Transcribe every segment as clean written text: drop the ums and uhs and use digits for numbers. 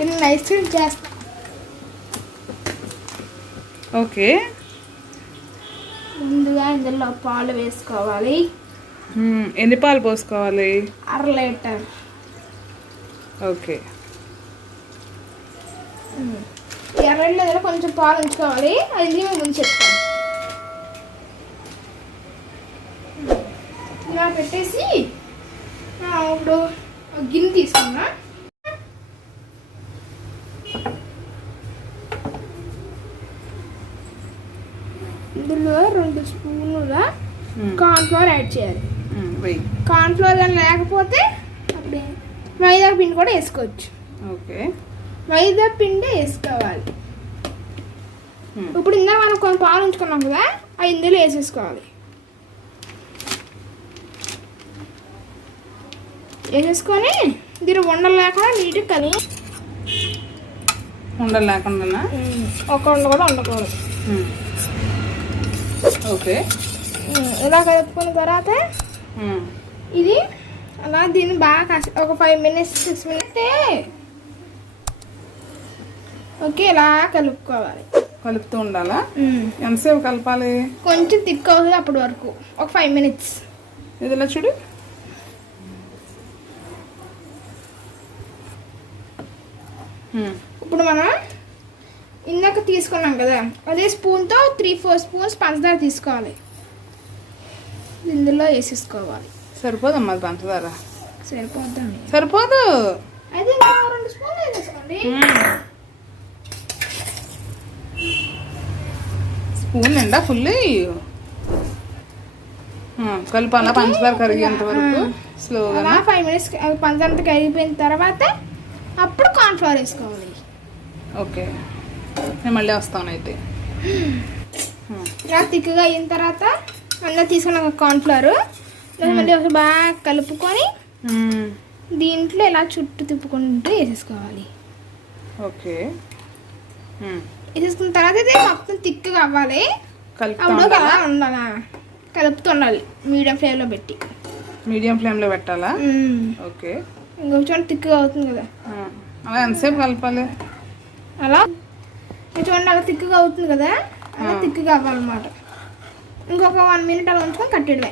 నేను ice cream చేస్తా. Okay, ముందుగా ఇందులో పాలు వేసుకోవాలి. ఎన్ని పాలు పోసుకోవాలి? 1/2 లీటర్. ఓకే, ఎర్రలో కొంచెం పాలు ఉంచుకోవాలి. అది మేము ముందు చెప్తాం. ఇలా పెట్టేసి ఇప్పుడు గిన్నె తీసుకున్నా. ఇందులో 2 స్పూన్ల కార్న్ఫ్లవర్ యాడ్ చేయాలి. కార్న్ఫ్లవర్ కానీ లేకపోతే అప్పుడే మైదా పిండి కూడా వేసుకోవచ్చు. ఓకే, మైదా పిండి వేసుకోవాలి. ఇప్పుడు ఇందాక మనం కొంచెం పాలు ఉంచుకున్నాం కదా, అవి ఇందులో వేసేసుకోవాలి. వేసేసుకొని దీని ఉండలు లేకుండా నీట్గా కలి. ఉండలు లేకుండా ఒక ఉండ కూడా ఉండకూడదు. ఓకే, ఇలా కలుపుకున్న తర్వాత ఇది అలా దీన్ని బాగా ఒక 5 minutes 6 minutes ఓకే ఇలా కలుపుకోవాలి. కలుపుతూ ఉండాలా? ఎంతసేపు కలపాలి? కొంచెం థిక్ అవుతుంది అప్పటి వరకు, ఒక 5 minutes. ఇదిలా చూడు. ఇప్పుడు మనం ఇందాక తీసుకున్నాం కదా, అదే స్పూన్తో 3-4 స్పూన్స్ పంచదార తీసుకోవాలి. ఇందులో వేసేసుకోవాలి. సరిపోదమ్మా అది పంచదార? సరిపోతుంది. సరిపోదు, అయితే 2 స్పూన్లు వేసేసుకోండి. స్పూన్ నిండా ఫుల్ కలపాలా పంచదార కరిగేంత వరకు స్లోగా. 5 minutes పంచదార కరిగిపోయిన తర్వాత అప్పుడు కార్న్ఫ్లవర్ వేసుకోవాలి. ఓకే, నేను మళ్ళీ వస్తాను. అయితే ఇలా థిక్గా అయిన తర్వాత అన్నీ తీసుకున్నాక కార్న్ఫ్లవర్ మళ్ళీ ఒకసారి బాగా కలుపుకొని దీంట్లో ఇలా చుట్టూ తిప్పుకుంటూ వేసేసుకోవాలి. ఓకే, వేసేసుకున్న తర్వాత ఇది మొత్తం థిక్గా అవ్వాలి. అప్పుడు అలా ఉండాలా, కలుపుతూ ఉండాలి. మీడియం ఫ్లేమ్లో పెట్టి. మీడియం ఫ్లేమ్లో పెట్టాలా? ఓకే, ఇంకొంచెం థిక్గా అవుతుంది కదా. అలా ఎంతసేపు కలపాలి? అలా చూడండి, అలా థిక్గా అవుతుంది కదా, అలా థిక్గా అవ్వాలన్నమాట. ఇంకొక 1 minute అలా ఉంచుకొని కట్టడమే.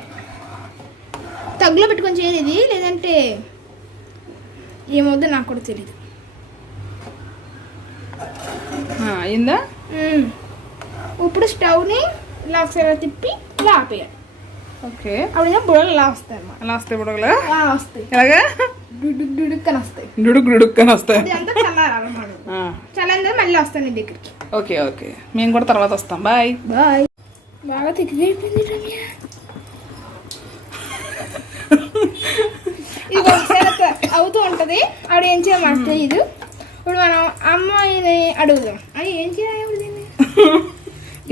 తగ్గులో పెట్టుకొని చేయాలి ఇది, లేదంటే ఏమవుద్దో నాకు కూడా తెలియదు. అయిందా? ఇప్పుడు స్టవ్ని ఇలా ఒకసారి తిప్పి ఇలా ఆపేయాలి. ఓకే, అప్పుడు బుడగలు ఇలా వస్తాయి అన్నమాట. అలా వస్తాయి బుడగలు? వస్తాయి. ఎలాగా? డుడుక్కని వస్తాయి. డుడుక్కని వస్తాయి. అంతా చల్లారన్నమాట. చల్లారి మళ్ళీ వస్తాను నీ దగ్గరికి. ఓకే ఓకే, మేము కూడా తర్వాత వస్తాం. Bye bye. బాగా తిరిగి అయిపోయింది రమ్య. ఇది ఒకసారి అవుతూ ఉంటుంది. ఆవిడ ఏం చేయాలి మనకు తెలియదు. ఇప్పుడు మనం అమ్మాయిని అడుగుదాం. అది ఏం చేయాలి? ఇప్పుడు దీన్ని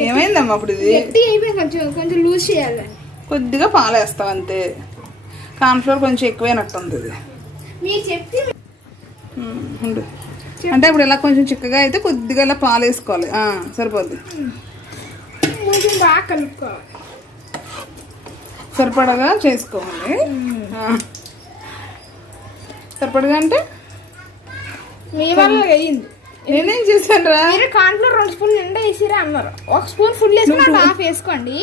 ఏమైందమ్మా? అప్పుడు ఇది గట్టిగా అయిపోయింది. కొంచెం లూజ్ చేయాలి. కొద్దిగా పాలు వేస్తాం అంతే. కార్న్ఫ్లవర్ కొంచెం ఎక్కువైనట్టుంది ఇది. మీరు చెప్పి అంటే ఇప్పుడు ఇలా కొంచెం చిక్కగా అయితే కొద్దిగా ఇలా పాలు వేసుకోవాలి. సరిపోద్ది. కొంచెం బాగా కలుపుకోవాలి. సరిపడగా చేసుకోవాలి. సరిపడగా అంటే మీ వల్ల అయ్యింది. నేనేం చేశాను రా? మీరు కార్న్ఫ్లవర్ 2 స్పూన్లు నిండా వేసిరా అన్నారు. 1 స్పూన్ ఫుల్ వేసుకుని 1/2 వేసుకోండి.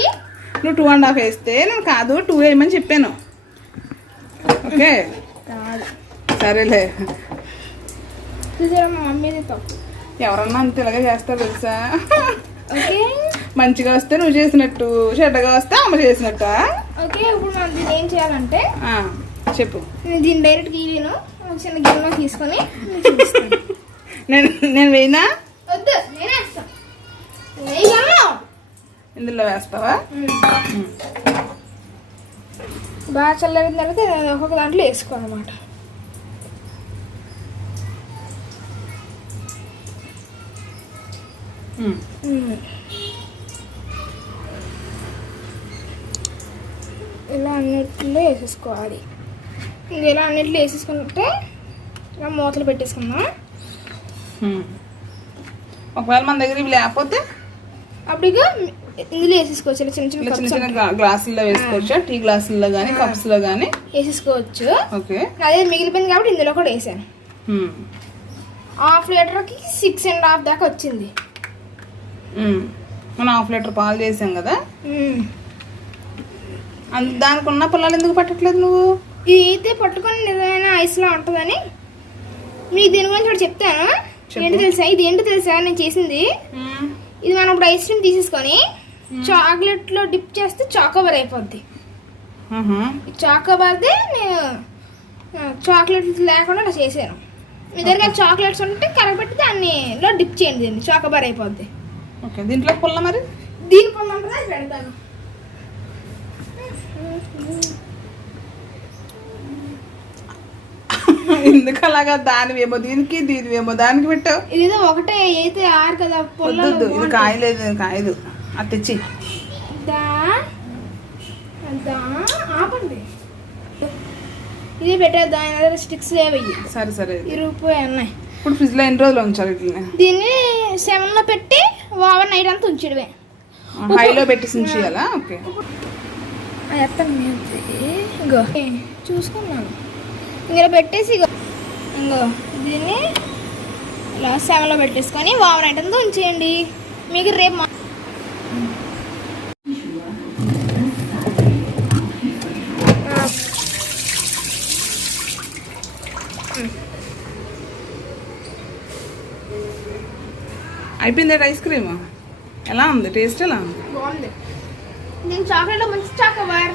నువ్వు 2.5 వేస్తే నేను కాదు 2 వేయమని చెప్పాను. ఓకే, సరేలే. చూసారా, మా మమ్మీది తప్పు. ఎవరన్నా అంత ఇలాగే చేస్తారు తెలుసా? ఓకే, మంచిగా వస్తే నువ్వు చేసినట్టు, చెడ్డగా వస్తే అమ్మ చేసినట్టు. ఓకే, ఇప్పుడు మనం దీన్ని ఏం చేయాలంటే చెప్పు. నేను దీన్ని డైరెక్ట్ గీయను. చిన్న గిన్నెలో తీసుకొని నేను వేయినా? వద్దు, నేనే వేస్తాను. ఇందులో వేస్తావా? బాగా చల్లారిన తర్వాత ఒక్కొక్క దాంట్లో వేసుకోవాలన్నమాట. ఇలా అన్నిట్లో వేసేసుకోవాలి. ఇలా అన్నిట్లో వేసేసుకుంటే ఇలా మూతలు పెట్టేసుకుందాం. ఒకవేళ మన దగ్గర ఇవి లేకపోతే అప్పుడు ఇక ఇందులో వేసేసుకోవచ్చు. చిన్న చిన్న గ్లాసుల్లో వేసుకోవచ్చు. టీ గ్లాసుల్లో కానీ కప్స్లో కానీ వేసేసుకోవచ్చు. ఓకే, అదే మిగిలిపోయింది కాబట్టి ఇందులో కూడా వేసాను. హాఫ్ లీటర్కి 6.5 దాకా వచ్చింది. మనం 1/2 లీటర్ పాలు చేసాం కదా, దానికి ఉన్న పుల్లలు ఎందుకు పట్టట్లేదు నువ్వు? ఇది పట్టుకొని నిజమైన ఐస్లా ఉంటుందని మీకు దీని గురించి ఒకటి చెప్తాను. ఏంటి తెలుసా, ఇది ఏంటో తెలుసా నేను చేసింది? ఇది మనం ఇప్పుడు ఐస్ క్రీమ్ తీసేసుకొని చాక్లెట్లో డిప్ చేస్తే చాకోబార్ అయిపోద్ది. చాకోబార్ది నేను చాక్లెట్ లేకుండా అలా చేశాను. మీ దగ్గర చాక్లెట్స్ ఉంటే కరగబెట్టి దానిలో డిప్ చేయండి, దీన్ని చాకోబార్ అయిపోద్ది. ఓకే, దీంట్లో పుల్ల మరి దీని పుల్ల ఉంటుంది, అది పెడతాను. ఎందుకు అలాగా? దానివేమో దీనికి, దీనివేమో దానికి పెట్టావు. ఇదేదో ఒకటే అయితే 6 కదా పుల్ల. ఇది కాయలేదు, కాయదు. అది తెచ్చి ఆపండి. ఇది పెట్టేద్దా, స్టిక్స్ లేవయ్యి. సరే సరే, ఇరిగిపోయి. ఇప్పుడు ఫ్రిడ్జ్ లో ఎన్ని రోజులు ఉంచాలి ఇట్లా? దీన్ని 7లో పెట్టి ఓవర్ నైట్ అంతా ఉంచడమే. హైలో పెట్టి ఉంచేయాలా? ఓకే, ఇంకో చూసుకున్నాను. ఇందులో పెట్టేసి ఇంకో దీన్ని ఇలా 7లో పెట్టేసుకొని ఓవర్ నైట్ అంతా ఉంచేయండి. మీకు రేపు అయిపోయింది. ఐస్ క్రీమ్ ఎలా ఉంది? టేస్ట్ ఎలా ఉంది? బాగుంది. దీని చాక్లెట్లో మంచి చాకోబార్.